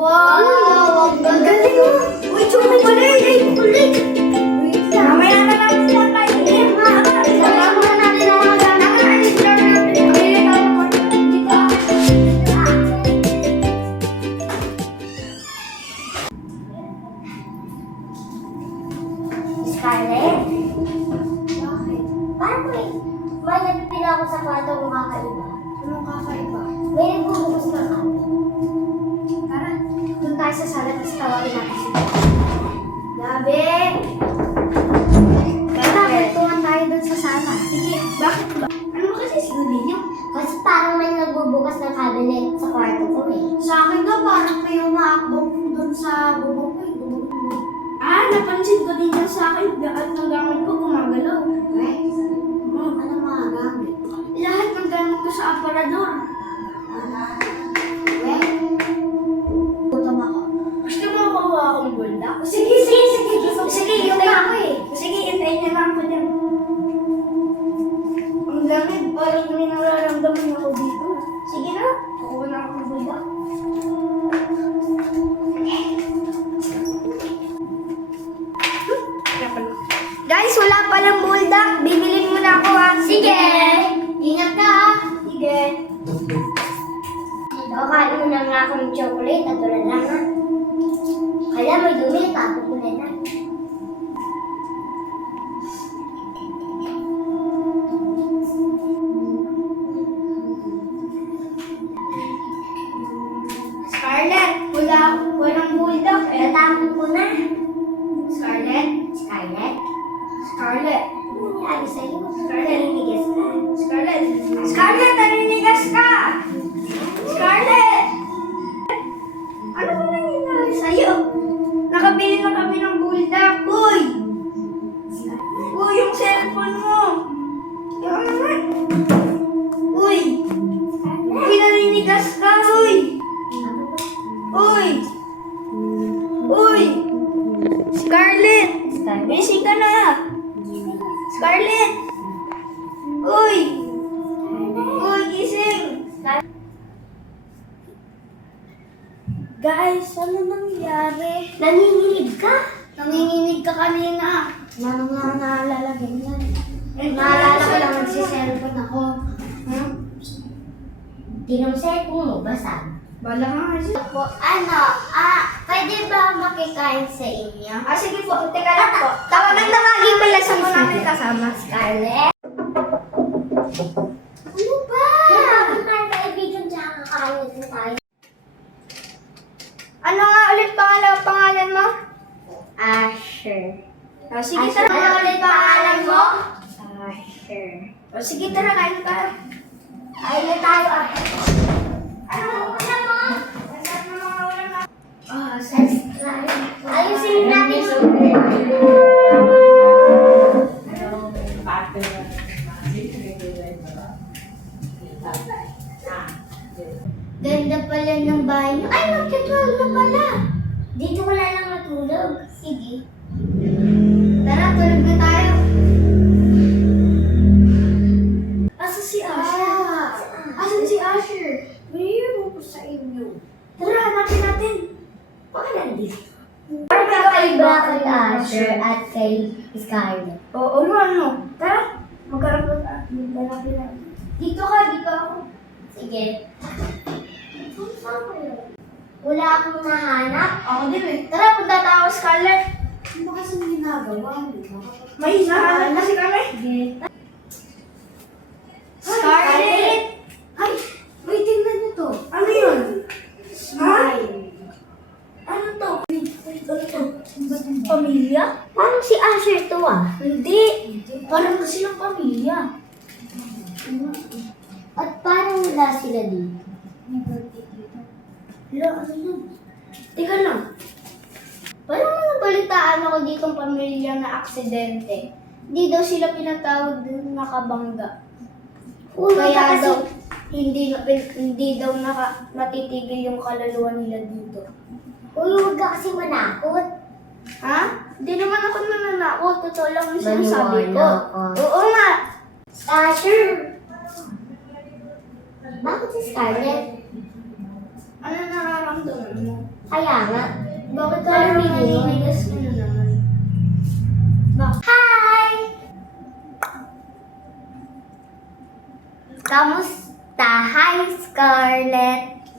Wow! Ang galing mo! Uy, tsura pala yun! Ay, kulit! Wait lang. Mamaya na natin lang tayo. Hindi nga. Mamaya muna natin ang mga gana. Scarlett? Bakit? Paano eh? May napipila ako sa kwarto kung kakaiba. Anong kakaiba? May nagbubukas ng kami. Tara, doon tayo sa sala tapos tawagin natin si Gabi! Tara, magtungan tayo doon sa sala. Sige, bakit ba? Ano mo kasi sinabi niyo? Kasi parang may nagbubukas ng cabinet sa kwarto ko eh. Sa akin daw, parang may umaakbok doon sa bubong ko eh. Napansin ko din yan sa akin at ng gamit ko gumagalaw. Ano mga gamit? Lahat ng gamit ko sa aparador. Gutom ako. Gusto mo makuha akong bulda? Sige, hintay ako eh. Sige, hintayin niya lang ako dyan. Ang lamig, parang may nararamdaman ako dito. Sige na, kukuha na akong bulda. Guys, wala palang buldak. Bibilin mo na ako ha. Sige! Ingat ka ha. Sige. Kakain mo na nga ako ng chocolate at wala lang ha. Kaya may dumi, tapos ko na lang. Scarlett, walang buldak. Kaya tapos ko na. Scarlett? Scarlett, ano nangyari sa'yo? Scarlett, naninigas ka. Scarlett, naninigas ka! Scarlett! Ano ba nangyari sa'yo? Nakabili na kami ng buldak. Uy! Uy, yung cellphone mo! Yung naman! Uy! Uy, naninigas ka! Uy! Uy! Uy! Scarlett! Busy ka na! Scarlett! Uy! Uy, gising! Guys, ano nangyari? Nanginginig ka? Nanginginig ka kanina. Naalala ganyan. Naalala ko lang nagsiselfon ako. Tinong cellphone mo, basa? Bala nga kasi. Pwede ba makikain sa inyo? Sige po. Teka lang po. Tawagin ko lang sa mga namin kasama. Scarlett? Ano ba? Bakit tayo kaibigan dyan kakain din tayo? Ano nga ulit pangalan mo? Asher. Sige, tara. Ano ulit pangalan mo? Asher. Sige, tara. Kain tayo. Kain na tayo. Ayusin natin yung ganda pala ng bahay niyo. Ay, magkatulog na pala. Dito wala lang matulog. Sige. Tara, tulog na tayo. Asa si Asher? Asan si Asher? Mayroon ko sa inyo. Tara, hanapin natin. Baka nandito. Parang kakaiba kay Asher at kay Scarlett. Oo nga, no. Tara, maghanapin natin. Dito ako. Sige. Saan kayo? Wala akong nahanap. Ako din eh. Tara, punta tayo, Scarlett. Ano ba kasi ginagawa? May hinahanap kasi kami. Sige. Scarlett! Ay! May tingnan nyo to. Ano yun? Smile. Ano to? Pamilya? Parang si Asher to ah. Hindi. Parang silang pamilya. At parang wala sila dito. Hala, ano yun? Teka lang. Parang nabalitaan ako ditong pamilya na aksidente. Hindi daw sila pinatawag dun nakabangga. Kaya daw, hindi daw matitigil yung kaluluwa nila dito. Huwag ka kasi manakot. Ha? Hindi naman ako nananakot. Totoo lang yung sinasabi ko. Oo nga. Asher! Bakit si Scarlett? Ano nararamdaman mo? Kaya nga. Bakit ka Parang naninigas ka na naman? Hi! Kamusta? Hi, Scarlett.